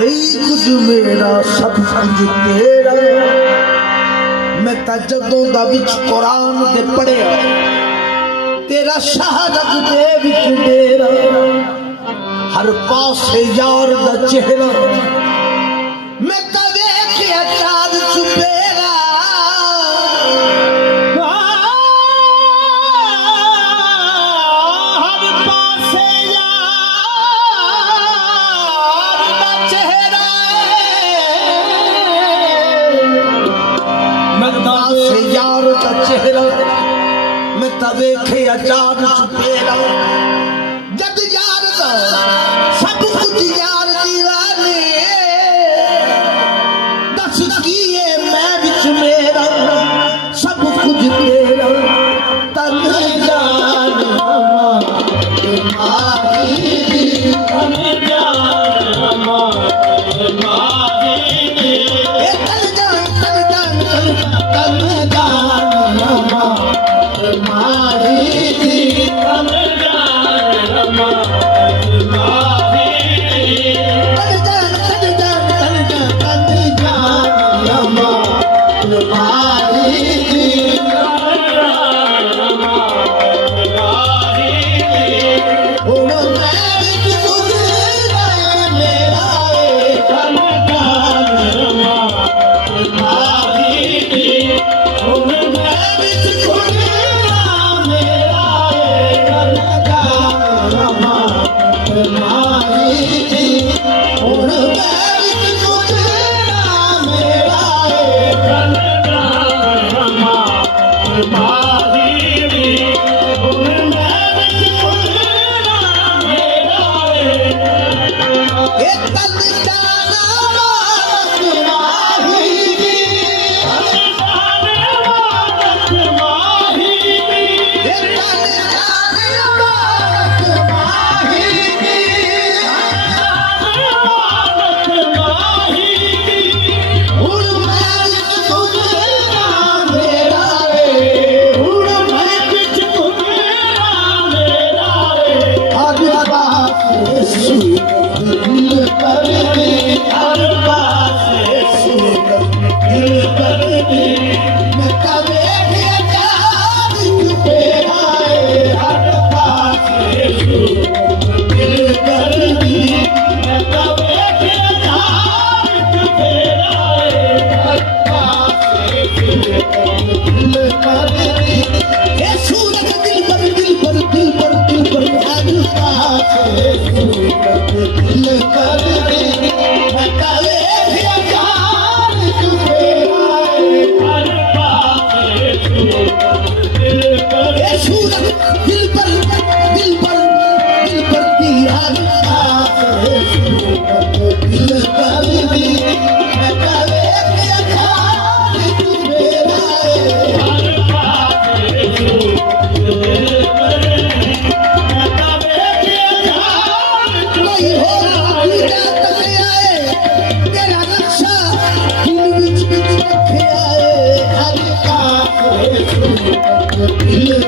नहीं कुछ मेरा सब कुछ तेरा। मैं जदों दा विच कुरान दे पढ़िया तेरा शहादत दे विच डेरा। हर पासे यार दा चेहरा मैं वेखिया चाँद चुपेरा। हर पासे यार दा चेहरा मैं यार दा चेहरा मैं वेखिया चाँद चुपेरा। जद यार दा सब कुछ यार दीवाने दस किए मैं बिच मेरा सब कुछ तेरा। तन जान दिल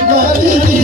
कर दी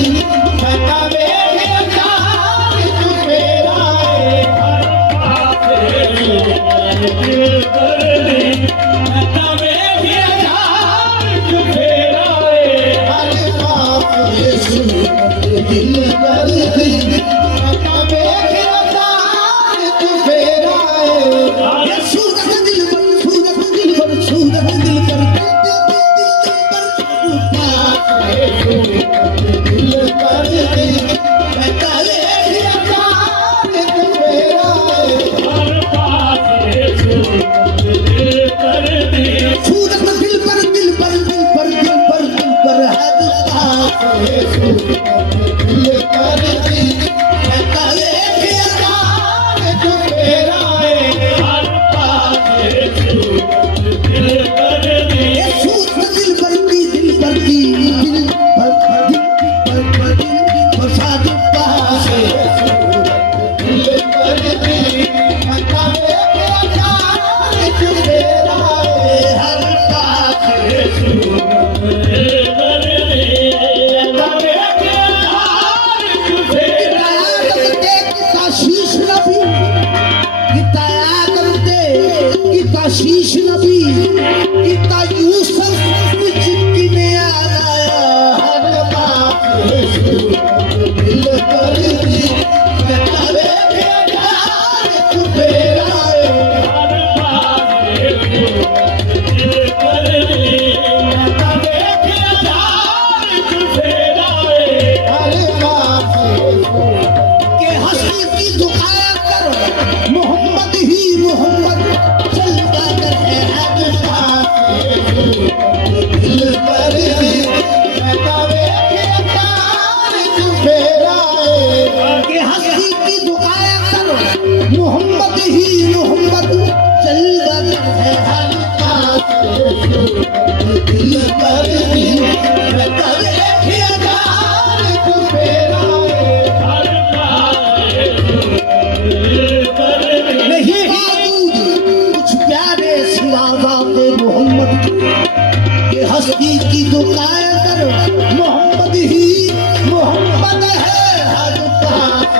शीश नबी इता यूसुफ विच किने आया हर बात दिल कर दी मैं तवे प्यार तू मेरा हर बात दिल कर दी मैं तवे प्यार तू मेरा हर बात के हंसी की दुआएं कर मोहम्मद ही मोहम्मद चलता है हर बात दिल पर दी मैं तवे प्यार तू मेरा के हंसी की दुआएं कर मोहम्मद ही मोहम्मद चलता है हर बात दिल पर दी मैं तवे प्यार तू मेरा नहीं कुछ प्यारे सिवा बाते मोहम्मद के हस्ती की दुकान कर मोहम्मद ही मोहम्मद है हर बात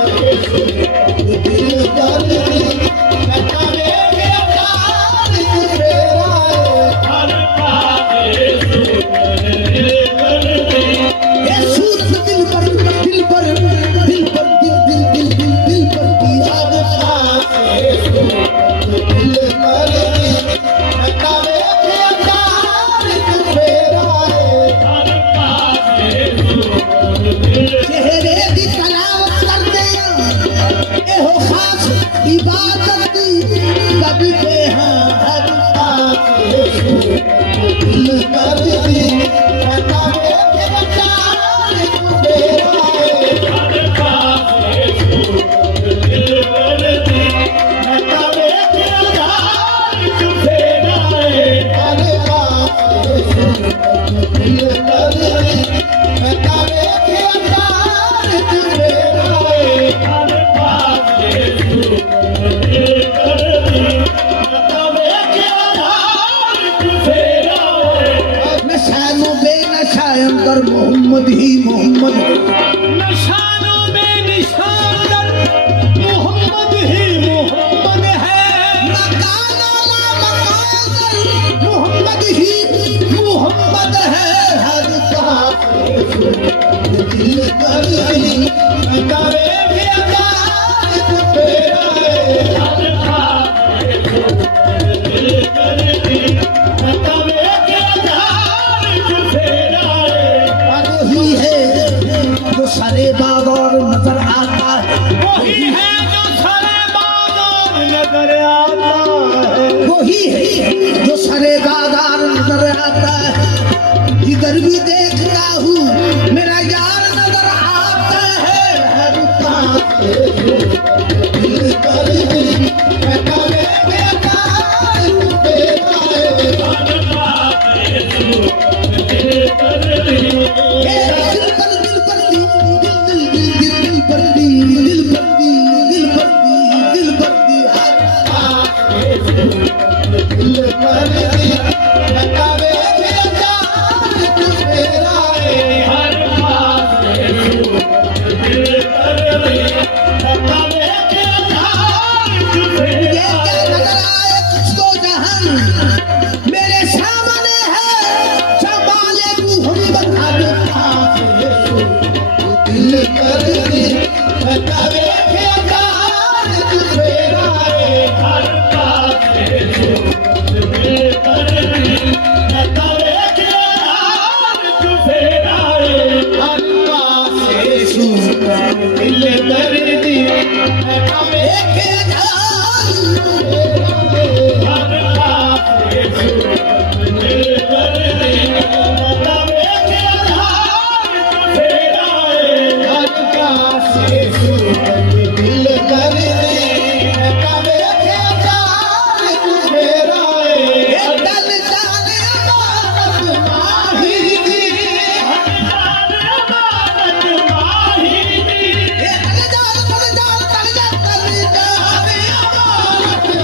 दिल कर दी मैं तवे प्यार तू मेरा हर बात दिल कर दी ये सूरत दिल पर दिल पर दिल पर दिल पर की हर बात दिल कर दी मैं तवे प्यार तू मेरा हर बात चेहरे दी तलावत करते ए हो खास इबादत दी करते हैं हर बात दिल कर दी मैं तवे प्यार तू मेरा हर बात दिल कर दी मैं तवे प्यार तू मेरा हर बात दिल कर दी मैं तवे प्यार तू मेरा हर बात दिल कर दी मैं तवे प्यार तू मेरा नशानो बेनशा अंदर मोहम्मद ही मोहम्मद नशानो बेनिशान अंदर मोहम्मद ही मोहम्मद है मकानो ला मकान मोहम्मद ही मोहम्मद है हर बात दिल कर दी मैं तवे प्यार तू मेरा हर बात दिल कर दी मैं तवे प्यार तू मेरा वही है जो सरे बाग और नजर आता है वही है जो सरे बाग और नजर आता है वही है जो सरे बाग और नजर आता है इधर भी देखता हूँ मेरा यार नजर आता है हर बात दिल कर दी मैं तवे प्यार तू मेरा हर बात दिल कर दी दिल पर दी दिल पर दी दिल पर दी दिल पर दी दिल पर दी हर बात दिल कर दी मैं तवे प्यार तू मेरा हर बात दिल कर दी मैं तवे प्यार तू मेरा ये क्या नजर आए तुझको जहां मेरे सामने है संभाले मोहम्मद हर बात दिल कर दी मैं तवे प्यार तू मेरा हर बात दिल कर दी मैं तवे प्यार तू मेरा हर बात दिल कर दी मैं तवे प्यार तू मेरा हर बात दिल कर दी मैं तवे प्यार तू मेरा हर बात दिल कर दी मैं तवे प्यार तू मेरा दल जाने अमानत माही दी अमानत माही दी दल जाने अमानत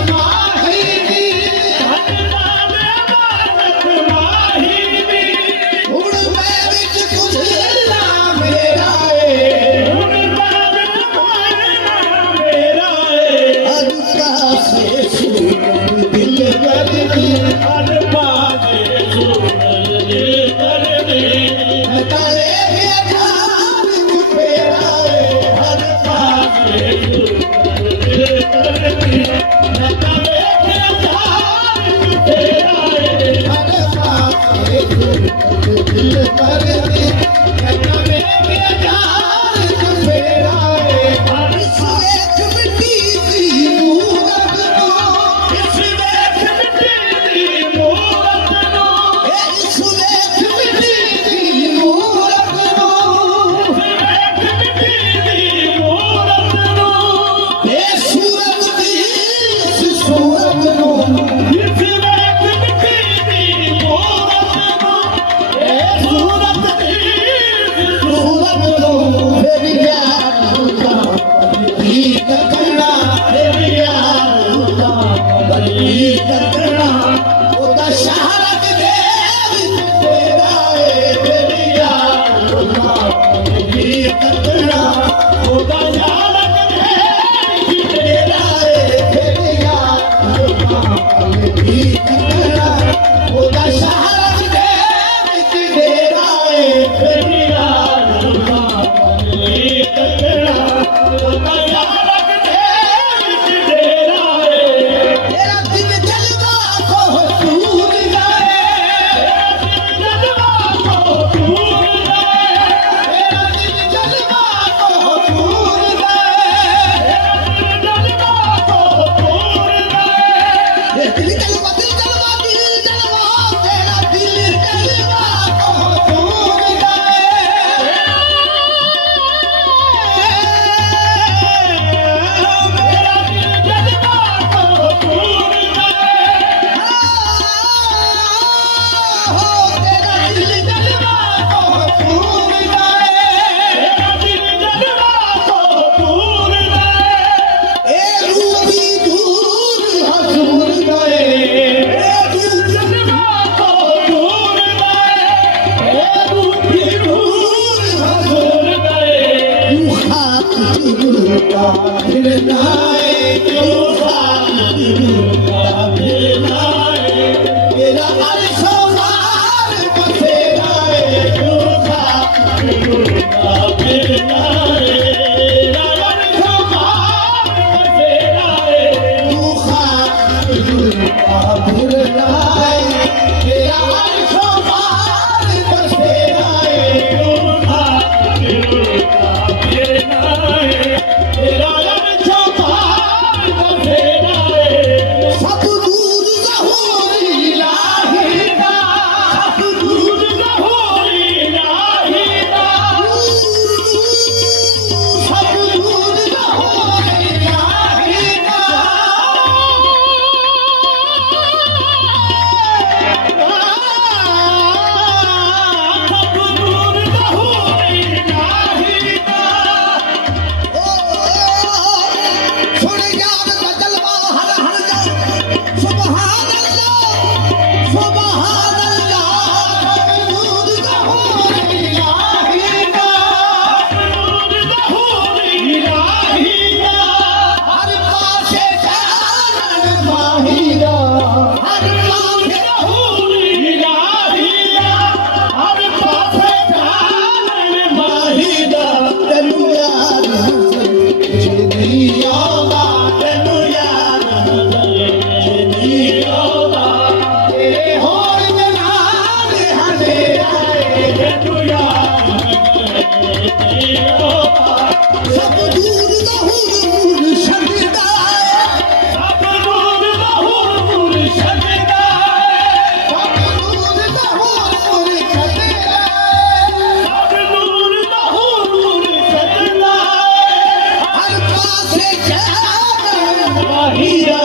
जान माहिरा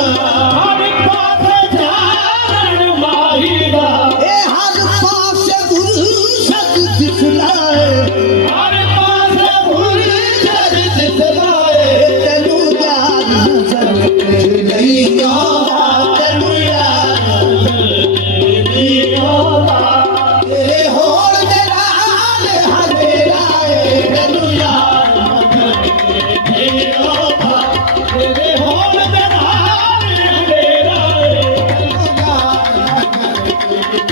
हर पास जान माहिरा ए हर पास गुरसत दिखलाए हर पास गुरसत दिखलाए तेनू यार नजर नहीं आਉਂਦਾ तेनू यार नहीं आਉਂਦਾ तेरे होड़ दे नाल हनेरा ए तेनू यार नहीं आਉਂਦਾ तेरे होड़ दे नाल हनेरा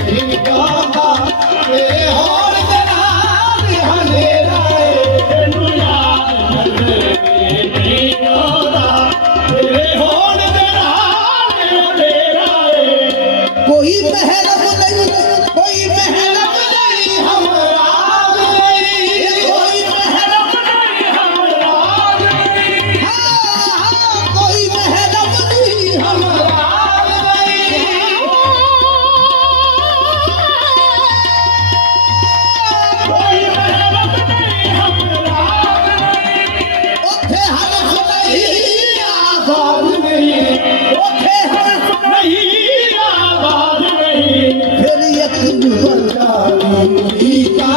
नहीं आਉਂਦਾ तेरे होड़ दे नाल हनेरा ਤੈਨੂੰ ਯਾਦ ਨਹੀਂ ਆਉਂਦਾ ਤੇਰੇ ਹੋਣ ਦੇ ਨਾਲ ਹਨੇਰਾ कोई महरम नहीं कोई महरम नहीं हम राज नहीं कोई महरम ਨਹੀਂ ਹਮਰਾਜ ਨਹੀਂ हाँ कोई महरम नहीं हम राज नहीं ਕੋਈ ਮਹਿਰਮ ਨਹੀਂ ਹਮਰਾਜ ਨਹੀਂ उठे हरफ नहीं आजाद नहीं उठे हरफ ਨਹੀਂ ਆਵਾਜ਼ ਨਹੀਂ फिर यकीन बचा ली का